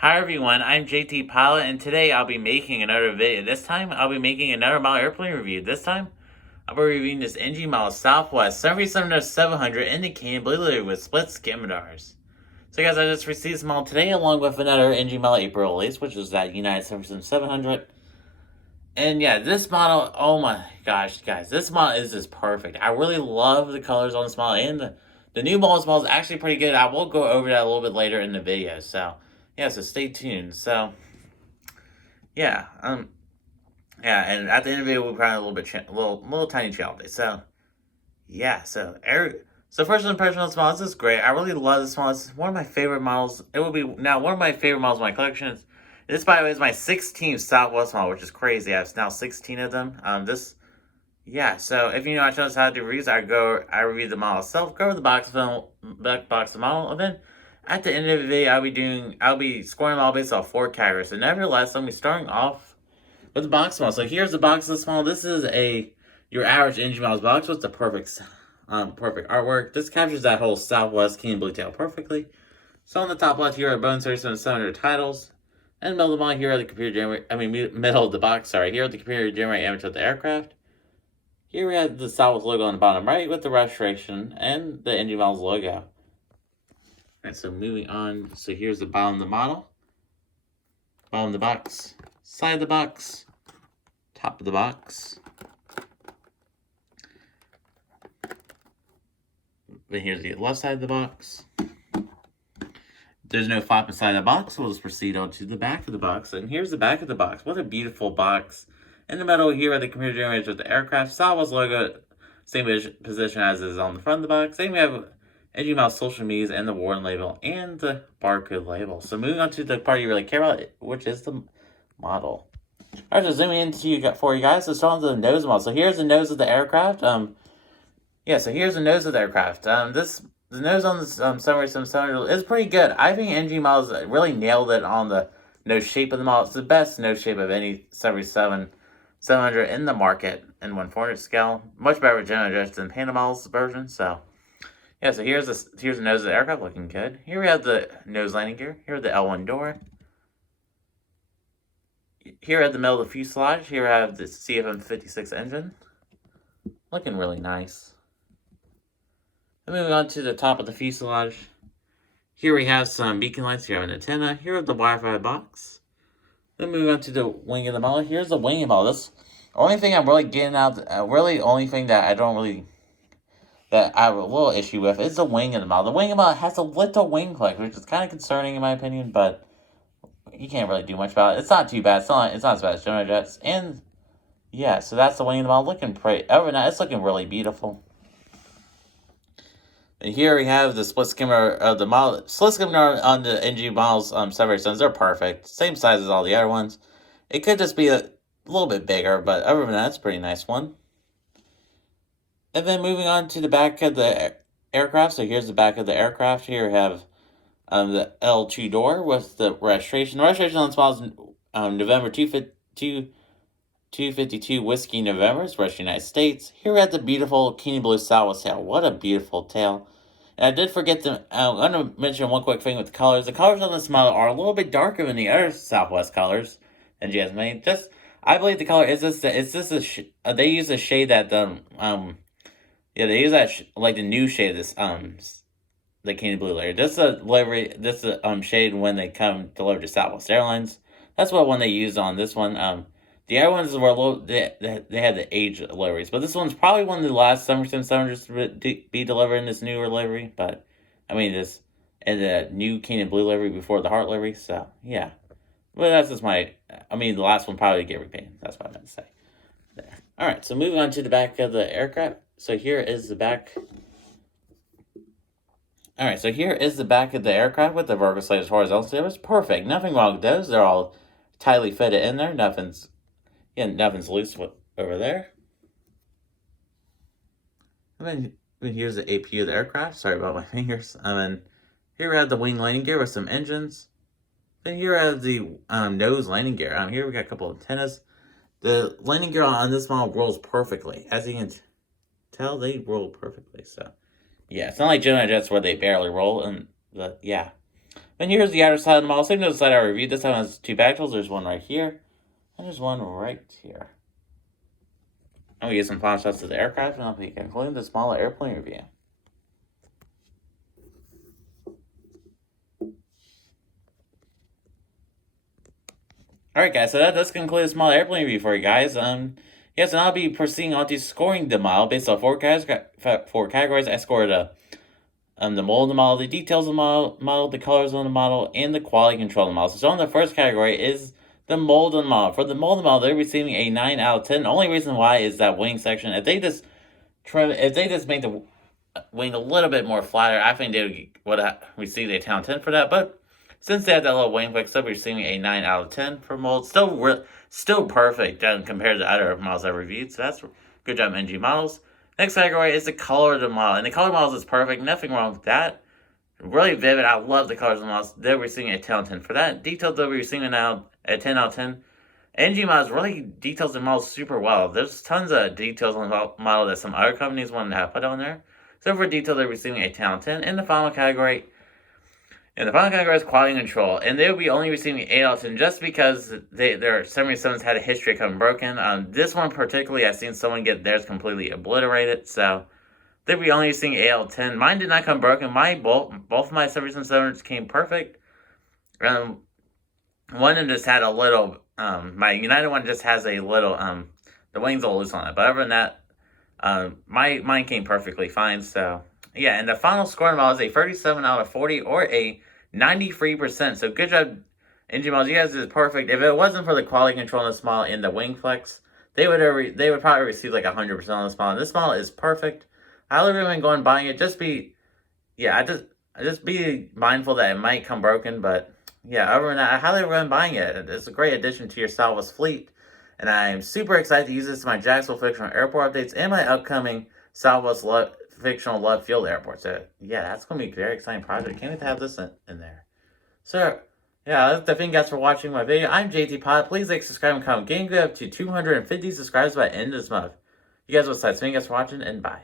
Hi everyone, I'm JT Pilot, and today I'll be making another video. This time, I'll be making another model airplane review. This time, I'll be reviewing this NG model Southwest 737-700 indicating blue with split skimmers. So guys, I just received this model today along with another NG model April release, which is that United 737-700. And yeah, this model, oh my gosh, guys, this model is just perfect. I really love the colors on this model, and the new model is actually pretty good. I will go over that a little bit later in the video, so yeah, so stay tuned. So yeah, yeah, and at the end of the video, we'll probably a little bit, little tiny channel update. So yeah, so first impression on this model, this is great. I really love this model. It's one of my favorite models. It will be now one of my favorite models in my collection. This, by the way, is my 16th Southwest model, which is crazy. I have now 16 of them. Yeah. So if you know I show us how to do reviews, I review the model itself, go over the box film, box of the model, and then at the end of the video, I'll be scoring them all based off 4 categories. So nevertheless, I'm gonna be starting off with the box model. So here's the box of this model. This is your average engine model's box with the perfect artwork. This captures that whole Southwest King Blue tail perfectly. So on the top left here are Boeing 737 titles. And middle of the model here are the computer generate. Middle of the box. Sorry, here are the computer generate image of the aircraft. Here we have the Southwest logo on the bottom right with the registration and the engine model's logo. Alright, so moving on. So here's the bottom of the model. Bottom of the box. Side of the box. Top of the box. Then here's the left side of the box. There's no flap inside the box, so we'll just proceed on to the back of the box. And here's the back of the box. What a beautiful box. In the middle here are the computer generators with the aircraft. Southwest logo, same position as is on the front of the box. Then we have NG Mouse social medias and the warning label and the barcode label. So moving on to the part you really care about, which is the model. Alright, so zooming into for you guys. So start on the nose model. So here's the nose of the aircraft. Yeah, so here's the nose of the aircraft. The nose on this 737 is pretty good. I think NG models really nailed it on the nose shape of the model. It's the best nose shape of any 700 in the market in 1/4 scale. Much better with General Adjust than Panda models version. So yeah, so here's the nose of the aircraft looking good. Here we have the nose landing gear. Here the L1 door. Here at the middle of the fuselage, here I have the CFM56 engine. Looking really nice. Then moving on to the top of the fuselage. Here we have some beacon lights. Here we have an antenna. Here is the Wi-Fi box. Then moving on to the wing of the model. Here's the wing of the model. This only thing I'm really getting out, only thing that that I have a little issue with is the wing of the model. The wing of the model has a little wing click, which is kind of concerning in my opinion, but you can't really do much about it. It's not too bad. It's not as bad as General Jets. And yeah, so that's the wing of the model. Looking pretty. Overnight, it's looking really beautiful. And here we have the split skimmer of the model. Split skimmer on the NG models, 787s, they're perfect. Same size as all the other ones. It could just be a little bit bigger, but other than that, it's a pretty nice one. And then moving on to the back of the aircraft. So here's the back of the aircraft. Here we have the L2 door with the registration. The registration on this model is November 252 Whiskey November. It's West United States. Here we have the beautiful Kenny Blue Southwest tail. What a beautiful tail. And I did forget to, I'm going to mention one quick thing with the colors. The colors on this model are a little bit darker than the other Southwest colors and Jasmine. I believe the color is this, they use a shade that, yeah, they use that, like the new shade of this, the Kenny Blue layer. This is a shade when they come delivered to Southwest Airlines. That's what one they used on this one. The other ones were a little, they had the age liveries, but this one's probably one of the last 700 to be delivered in this newer livery. But I mean, this and the new King Blue livery before the Heart livery. So yeah, but that's just the last one probably to get repainted. That's what I meant to say. There. All right, so moving on to the back of the aircraft. So here is the back. All right, so here is the back of the aircraft with the vertical slats, horizontal slats. Perfect. Nothing wrong with those. They're all tightly fitted in there. Nothing's loose over there. And then here's the AP of the aircraft. Sorry about my fingers. And then here we have the wing landing gear with some engines. Then here we have the nose landing gear. Here we got a couple of antennas. The landing gear on this model rolls perfectly. As you can tell, they roll perfectly. So yeah, it's not like General Jets where they barely roll. Yeah. And here's the outer side of the model. Same to the side I reviewed. This time has two back tools. There's one right here, and there's one right here. And we get some final shots of the aircraft, and I'll be concluding the smaller airplane review. Alright guys, so that does conclude a small airplane review for you guys. So now I'll be proceeding on to scoring the model based on four categories. I scored the mold of the model, the details of the model, the colors of the model, and the quality control of the model. So in the first category is the mold of the model. For the mold of the model, they're receiving a 9 out of 10. The only reason why is that wing section. If they just make the wing a little bit more flatter, I think they would receive a 10 out of 10 for that. But since they have that little wing flex, they'll be receiving a 9 out of 10 for mold. Still perfect compared to other models I reviewed. So that's good job, NG Models. Next category is the color of the model. And the color models is perfect. Nothing wrong with that. Really vivid. I love the colors of the models. They're receiving a 10 out of 10 for that. Detailed, they'll be receiving now a 10 out of 10. NG Models really details the models super well. There's tons of details on the model that some other companies want to have put on there. So for detail, they're receiving a 10 out of 10. In the final category is quality control, and they will be only receiving 8 out of 10 just because their 787s had a history of coming broken. This one particularly, I've seen someone get theirs completely obliterated, so they'll be only receiving 8 out of 10. Mine did not come broken. Both of my 787s came perfect. One of them just had a little, my United one just has a little, the wings a little loose on it, but other than that, mine came perfectly fine, so yeah, and the final score in the model is a 37 out of 40 or a 93%. So good job, NG Models. You guys did perfect. If it wasn't for the quality control on this model and the wing flex, they would probably receive like 100% on this model. This model is perfect. I highly recommend going and buying it. Just be mindful that it might come broken, but yeah, other than that, I highly recommend buying it. It's a great addition to your Southwest fleet, and I'm super excited to use this in my Jacksonville Fictional airport updates and my upcoming Southwest Fictional Love Field Airport. So yeah, that's going to be a very exciting project. Can't wait to have this in there. So yeah, thank you guys for watching my video. I'm JT Pod. Please like, subscribe, and comment. Getting up to 250 subscribers by the end of this month. You guys will decide. Thank you guys for watching, and bye.